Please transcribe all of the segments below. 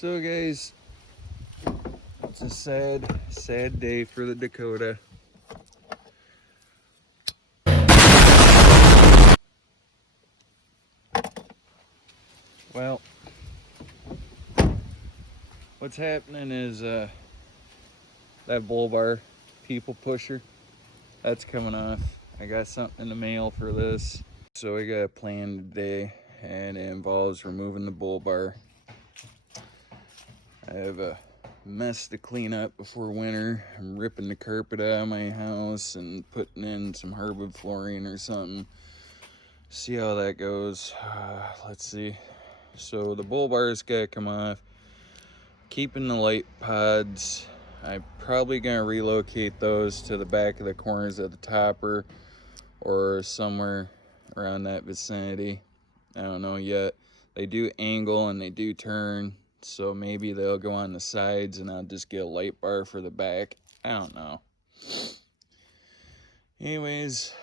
So guys, it's a sad day for the Dakota. Well, what's happening is that bull bar people pusher, that's coming off. I got something in the mail for this. So I got a plan today and it involves removing the bull bar. I have a mess to clean up before winter. I'm ripping the carpet out of my house and putting in some hardwood flooring or something. See how that goes. Let's see. So the bull bar's gotta come off. Keeping the light pods. I'm probably gonna relocate those to the back of the corners of the topper or somewhere around that vicinity. I don't know yet. They do angle and they do turn, so maybe they'll go on the sides and I'll just get a light bar for the back. I don't know. Anyways,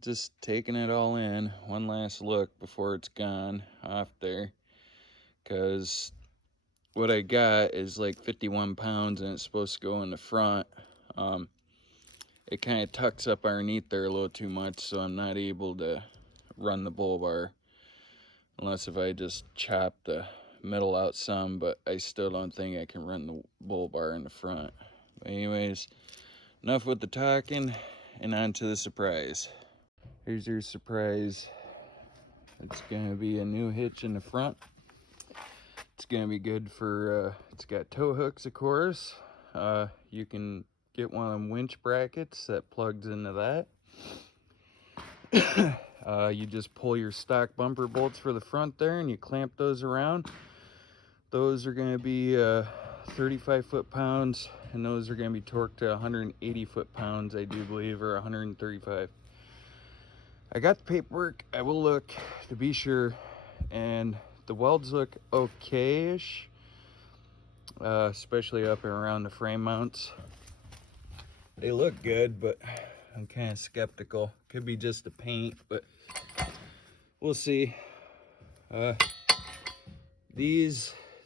just taking it all in. One last look before it's gone off there, because what I got is like 51 pounds and it's supposed to go in the front. It kind of tucks up underneath there a little too much, so I'm not able to run the bull bar unless if I just chop the middle out some, but I still don't think I can run the bull bar in the front. But anyways, enough with the talking and on to the surprise. Here's your surprise. It's gonna be a new hitch in the front. It's gonna be good for, it's got tow hooks, of course. You can get one of them winch brackets that plugs into that. You just pull your stock bumper bolts for the front there and you clamp those around. Those are gonna be 35 foot-pounds, and those are gonna be torqued to 180 foot-pounds, I do believe, or 135. I got the paperwork. I will look to be sure, and the welds look okay-ish, especially up and around the frame mounts. They look good, but I'm kind of skeptical. Could be just the paint, but we'll see.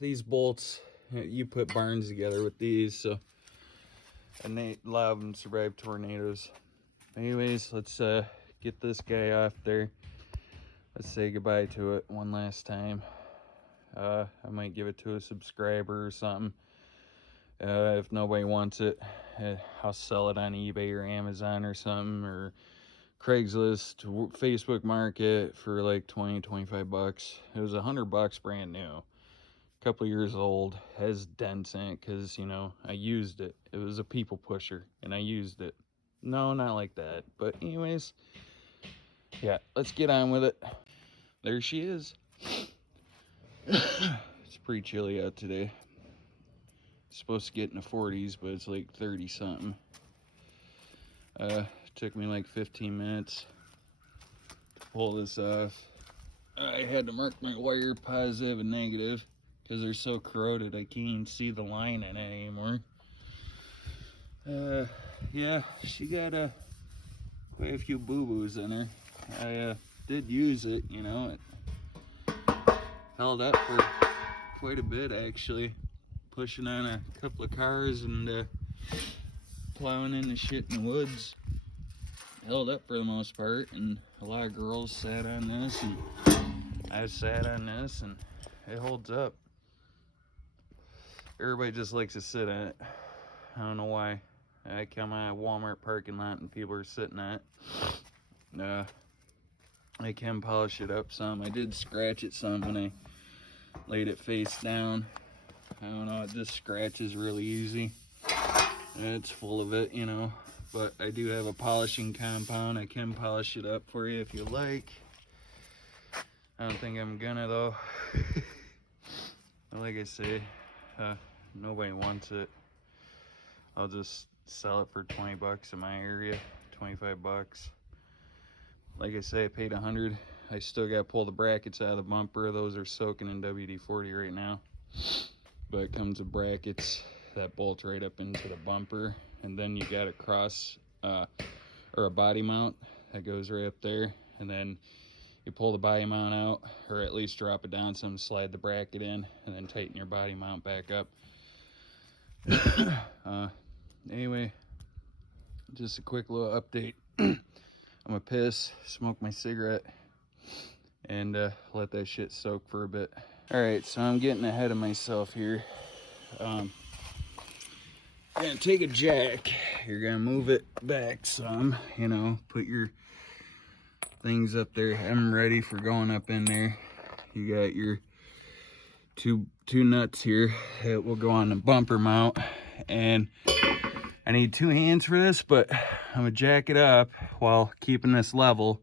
These bolts, you put barns together with these, so, and they allow them to survive tornadoes. Anyways, let's get this guy off there. Let's say goodbye to it one last time. I might give it to a subscriber or something. If nobody wants it, I'll sell it on eBay or Amazon or something, or Craigslist, Facebook Market for like 20-25 bucks. It was $100 brand new. Couple years old, has dents in it because, you know, I used it. It was a people pusher and I used it. No, not like that, but anyways, yeah, let's get on with it. There she is. It's pretty chilly out today. It's supposed to get in the 40s, but it's like 30 something. Took me like 15 minutes to pull this off. I had to mark my wire positive and negative because they're so corroded I can't even see the line in it anymore. Yeah, she got quite a few boo-boos in her. I did use it, you know. It held up for quite a bit actually. Pushing on a couple of cars and plowing in the shit in the woods. Held up for the most part, and a lot of girls sat on this and I sat on this and it holds up. Everybody just likes to sit on it. I don't know why. I come out of a Walmart parking lot and people are sitting on it. I can polish it up some. I did scratch it some when I laid it face down. I don't know, it just scratches really easy. And it's full of it, you know. But I do have a polishing compound. I can polish it up for you if you like. I don't think I'm gonna though. Like I say, nobody wants it. I'll just sell it for 20 bucks in my area, 25 bucks. Like I say, I paid 100. I still got to pull the brackets out of the bumper. Those are soaking in WD-40 right now. But it comes with brackets that bolt right up into the bumper. And then you got a cross, or a body mount that goes right up there. And then you pull the body mount out, or at least drop it down some, slide the bracket in, and then tighten your body mount back up. Anyway, just a quick little update. I'm gonna piss, smoke my cigarette, and let that shit soak for a bit. All right, so I'm getting ahead of myself here. You're gonna take a jack, you're gonna move it back some, you know, put your things up there. I'm ready for going up in there. You got your two nuts here that will go on the bumper mount, and I need 2 hands for this, but I'm gonna jack it up while keeping this level,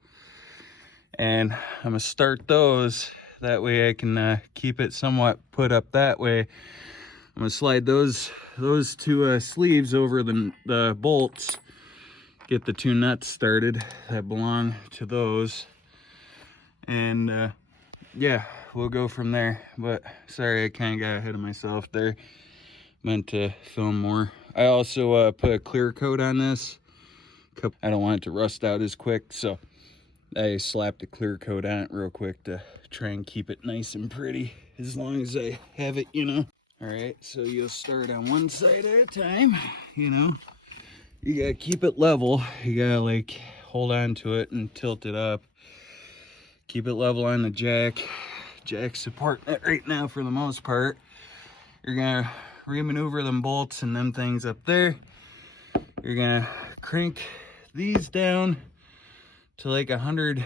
and I'm gonna start those. That way I can keep it somewhat put up that way. I'm gonna slide those 2 sleeves over the bolts, get the 2 nuts started that belong to those, and yeah, we'll go from there. But sorry, I kind of got ahead of myself there. Meant to film more. I also put a clear coat on this. I don't want it to rust out as quick, so I slapped a clear coat on it real quick to try and keep it nice and pretty as long as I have it, you know. All right, so you'll start on one side at a time, you know. You gotta keep it level. You gotta like hold on to it and tilt it up. Keep it level on the jack. Jack's supporting it right now for the most part. You're gonna remaneuver them bolts and them things up there. You're gonna crank these down to like 100.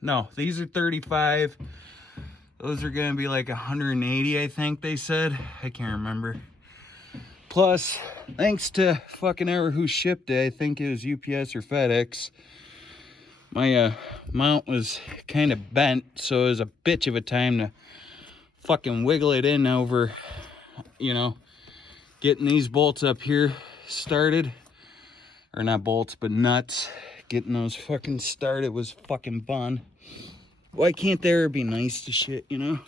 No, these are 35. Those are gonna be like 180, I think they said. I can't remember. Plus, thanks to fucking ever who shipped it, I think it was UPS or FedEx, my mount was kind of bent, so it was a bitch of a time to fucking wiggle it in over, you know, getting these bolts up here started. Or not bolts, but nuts. Getting those fucking started was fucking fun. Why can't they ever be nice to shit, you know?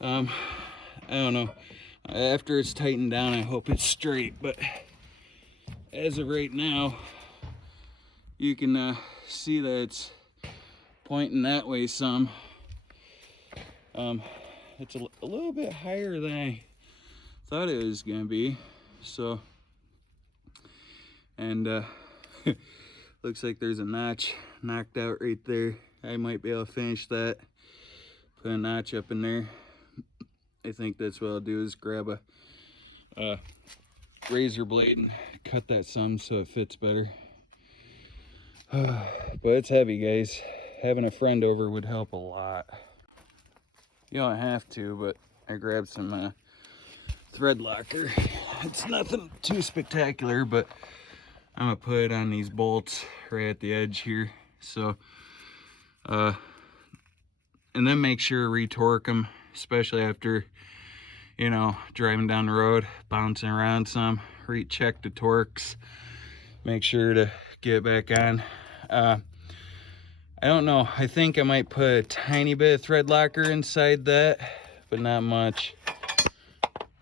I don't know. After it's tightened down, I hope it's straight, but as of right now, you can see that it's pointing that way some. It's a little bit higher than I thought it was gonna be, so, and looks like there's a notch knocked out right there. I might be able to finish that, put a notch up in there. I think that's what I'll do, is grab a razor blade and cut that some so it fits better. But it's heavy, guys. Having a friend over would help a lot. You don't have to, but I grabbed some thread locker. It's nothing too spectacular, but I'm gonna put it on these bolts right at the edge here. So, and then make sure to retorque them, especially after, you know, driving down the road, bouncing around some. Recheck the torques, make sure to get it back on. I don't know, I think I might put a tiny bit of thread locker inside that, but not much.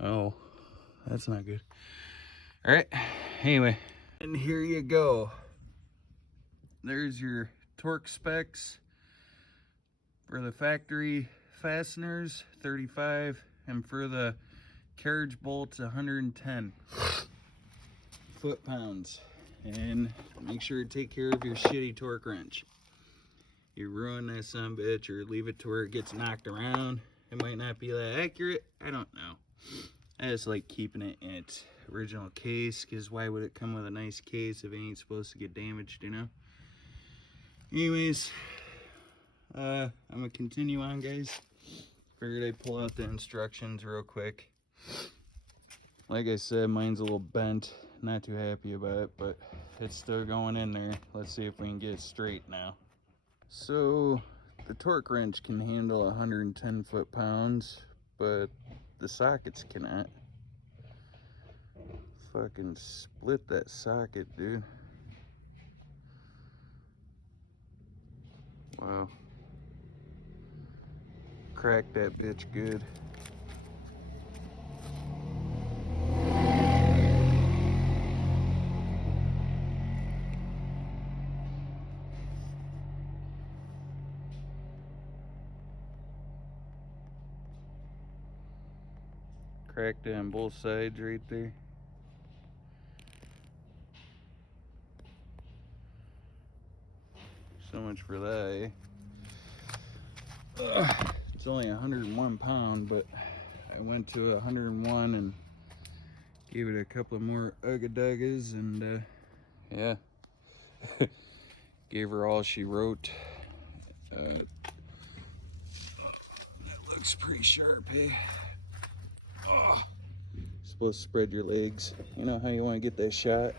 Oh, that's not good. All right, anyway, and here you go. There's your torque specs for the factory fasteners, 35, and for the carriage bolts, 110 foot-pounds. And make sure to take care of your shitty torque wrench. You ruin that sumbitch or leave it to where it gets knocked around, it might not be that accurate. I don't know. I just like keeping it in its original case, because why would it come with a nice case if it ain't supposed to get damaged, you know? Anyways, I'm gonna continue on, guys. Figured I'd pull out the instructions real quick. Like I said, mine's a little bent. Not too happy about it, but it's still going in there. Let's see if we can get it straight now. So the torque wrench can handle 110 foot-pounds, but the sockets cannot. Fucking split that socket, dude. Wow. Cracked that bitch good. Cracked it on both sides right there. So much for that, eh? Ugh, it's only 101 pound, but I went to 101 and gave it a couple of more ugga-duggas, and yeah, gave her all she wrote. That looks pretty sharp, hey? Oh, supposed to spread your legs. You know how you want to get that shot?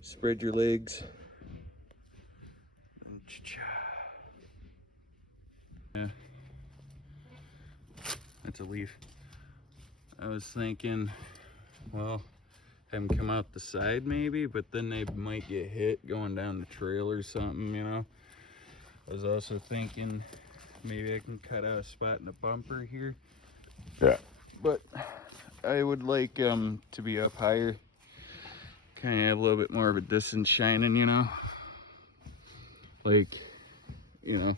Spread your legs. Yeah, that's a leaf. I was thinking, well, have them come out the side maybe, but then they might get hit going down the trail or something, you know. I was also thinking maybe I can cut out a spot in the bumper here. Yeah. But I would like to be up higher, kind of have a little bit more of a distance shining, you know. Like, you know,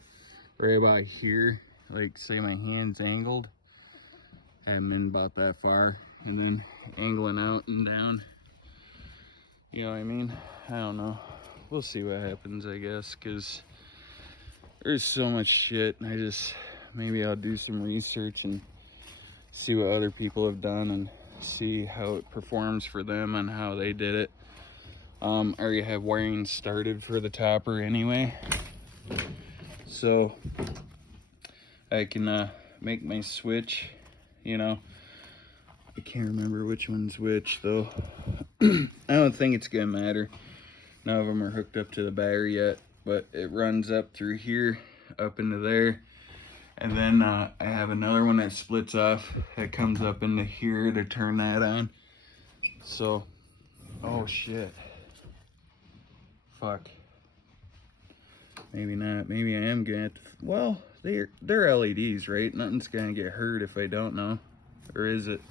right about here, like say my hand's angled, I'm in about that far, and then angling out and down. You know what I mean? I don't know. We'll see what happens, I guess, because there's so much shit, and maybe I'll do some research and see what other people have done and see how it performs for them and how they did it. I already have wiring started for the topper anyway, so I can make my switch, you know. I can't remember which one's which though. I don't think it's gonna matter. None of them are hooked up to the battery yet, but it runs up through here, up into there. And then I have another one that splits off, that comes up into here to turn that on. So, oh shit. Fuck. Maybe not. Maybe I am gonna have to, well, they're LEDs, right? Nothing's gonna get hurt if I don't know. Or is it?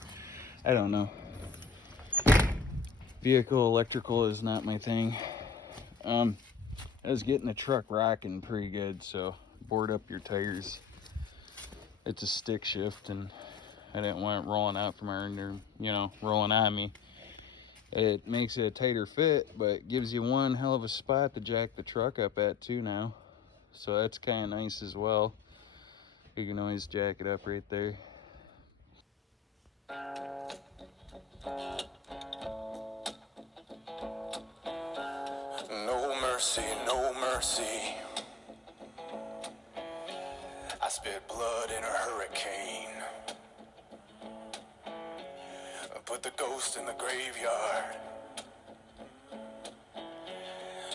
I don't know. Vehicle electrical is not my thing. I was getting the truck rocking pretty good, so board up your tires. It's a stick shift, and I didn't want it rolling out from under, you know, rolling on me. It makes it a tighter fit, but gives you one hell of a spot to jack the truck up at too now. So that's kind of nice as well. You can always jack it up right there. No mercy, no mercy. I spit blood in a hurricane. Put the ghost in the graveyard.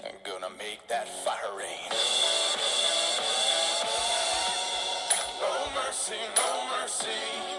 I'm gonna make that fire rain. No mercy, no mercy.